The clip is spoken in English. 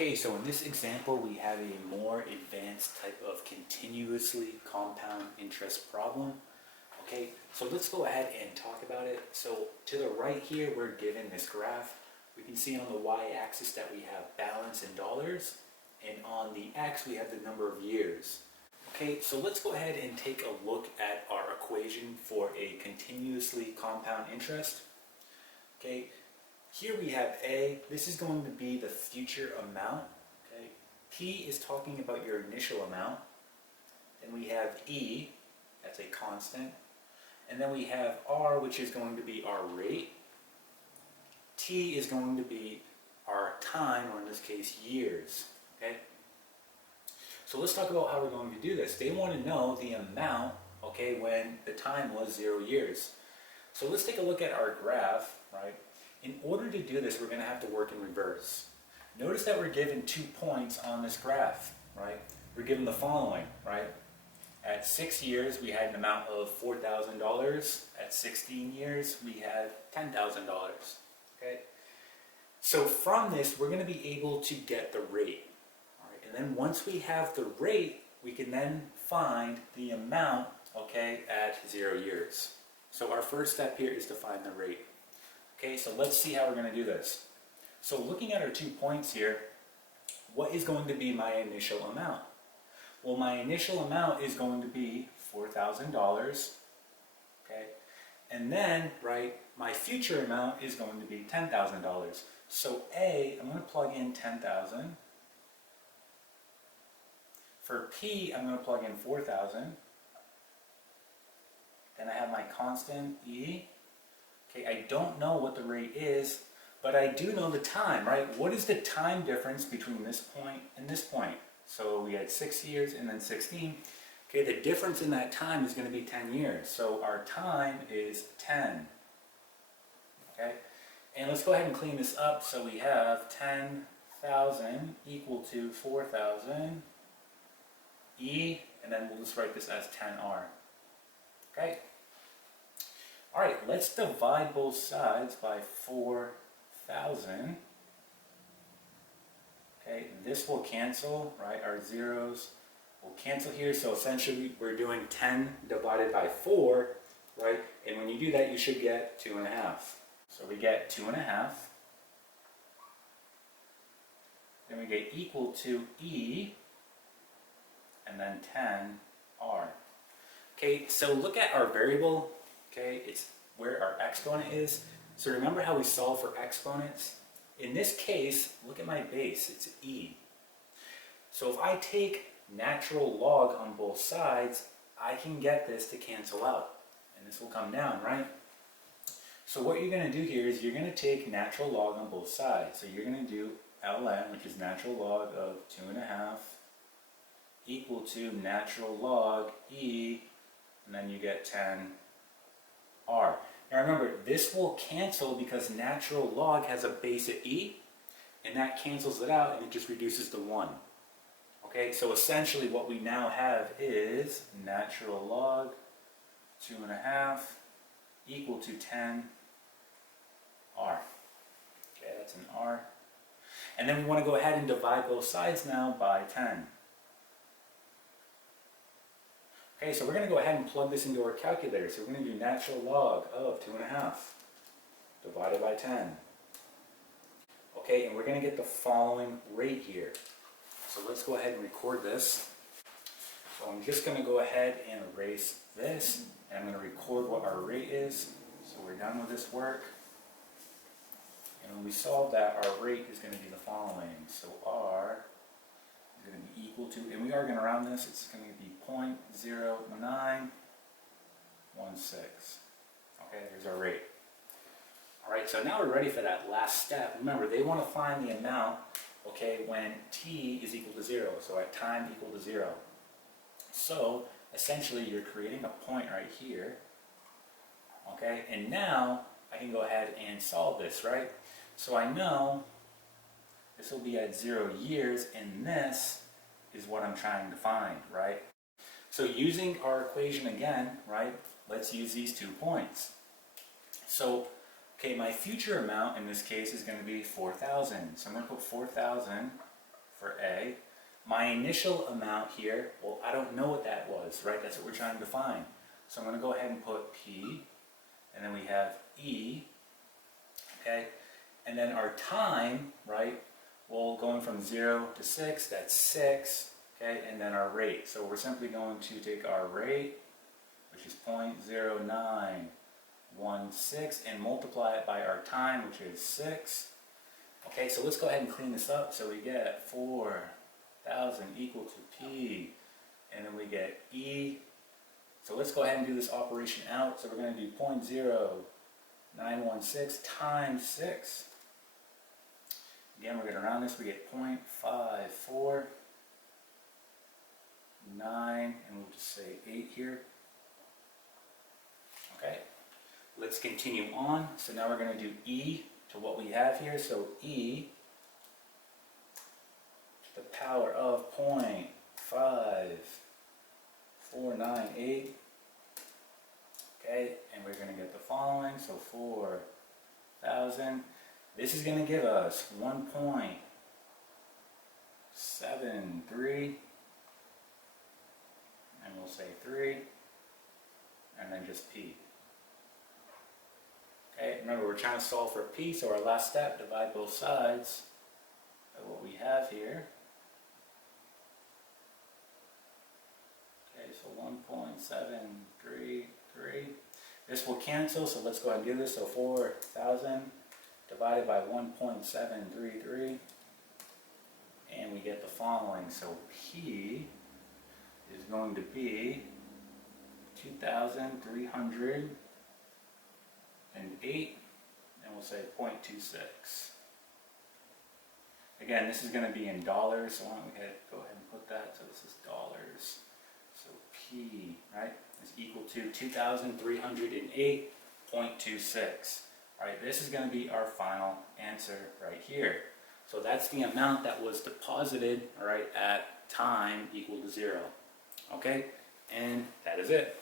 Okay, so in this example, we have a more advanced type of continuously compound interest problem. Okay, so let's go ahead and talk about it. So to the right here, we're given this graph. We can see on the y-axis that we have balance in dollars, and on the x, we have the number of years. Okay, so let's go ahead and take a look at our equation for a continuously compound interest. Okay, here we have A. This is going to be the future amount. Okay, P is talking about your initial amount. Then we have E, that's a constant. And then we have R, which is going to be our rate. T is going to be our time, or in this case, years. Okay? So let's talk about how we're going to do this. They want to know the amount, okay, when the time was 0 years. So let's take a look at our graph, right? In order to do this, we're going to have to work in reverse. Notice that we're given 2 points on this graph, right? We're given the following, right? At 6 years, we had an amount of $4,000. At 16 years, we had $10,000, okay? So from this, we're going to be able to get the rate. All right? And then once we have the rate, we can then find the amount, okay, at 0 years. So our first step here is to find the rate. Okay, so let's see how we're going to do this. So looking at our 2 points here, what is going to be my initial amount? Well, my initial amount is going to be $4,000, okay? And then, right, my future amount is going to be $10,000. So A, I'm going to plug in 10,000. For P, I'm going to plug in 4,000. Then I have my constant E. Okay, I don't know what the rate is, but I do know the time, right? What is the time difference between this point and this point? So we had 6 years and then 16. Okay, the difference in that time is going to be 10 years. So our time is 10. Okay, and let's go ahead and clean this up. So we have 10,000 equal to 4,000 E, and then we'll just write this as 10R. Okay. All right, let's divide both sides by 4,000. Okay, this will cancel, right? Our zeros will cancel here. So essentially, we're doing 10 divided by 4, right? And when you do that, you should get 2.5. So we get 2.5. Then we get equal to E, and then 10R. Okay, so look at our variable. Okay, it's where our exponent is. So remember how we solve for exponents? In this case, look at my base, it's E. So if I take natural log on both sides, I can get this to cancel out. And this will come down, right? So what you're going to do here is you're going to take natural log on both sides. So you're going to do ln, which is natural log of 2.5, equal to natural log E, and then you get 10R. Now remember, this will cancel because natural log has a base at E, and that cancels it out and it just reduces to 1. Okay, so essentially what we now have is natural log 2.5 equal to 10R. Okay, that's an R. And then we want to go ahead and divide both sides now by 10. Okay, so we're going to go ahead and plug this into our calculator. So we're going to do natural log of 2.5 divided by 10. Okay, and we're going to get the following rate here. So let's go ahead and record this. So I'm just going to go ahead and erase this, and I'm going to record what our rate is. So we're done with this work. And when we solve that, our rate is going to be the following. So R is going to be equal to, and we are going to round this, it's going to be 0.0916. Okay, there's our rate. Alright, so now we're ready for that last step. Remember, they want to find the amount, okay, when t is equal to 0, so at time equal to 0. So, essentially, you're creating a point right here, okay, and now I can go ahead and solve this, right? So I know this will be at 0 years, and this is what I'm trying to find, right? So using our equation again, right, let's use these 2 points. So, okay, my future amount in this case is going to be 4,000. So I'm going to put 4,000 for A. My initial amount here, well, I don't know what that was, right? That's what we're trying to find. So I'm going to go ahead and put P, and then we have E, okay? And then our time, right? Well, going from 0 to 6, that's 6, okay? And then our rate. So we're simply going to take our rate, which is 0.0916, and multiply it by our time, which is 6. Okay, so let's go ahead and clean this up. So we get 4,000 equal to P, and then we get E. So let's go ahead and do this operation out. So we're going to do 0.0916 times 6. Again, we're going to round this. We get 0.549, and we'll just say 8 here. Okay, let's continue on. So now we're going to do E to what we have here. So E to the power of 0.5498. Okay, and we're going to get the following. So 4,000. This is going to give us 1.73. And we'll say 3. And then just P. Okay, remember we're trying to solve for P, so our last step, divide both sides by what we have here. Okay, so 1.733. This will cancel, so let's go ahead and do this. So 4,000 divided by 1.733, and we get the following. So P is going to be 2,308, and we'll say 0.26. Again, this is going to be in dollars, so why don't we go ahead and put that. So this is dollars. So P, right, is equal to 2,308.26. All right, this is going to be our final answer right here. So that's the amount that was deposited, all right, at time equal to 0. Okay, and that is it.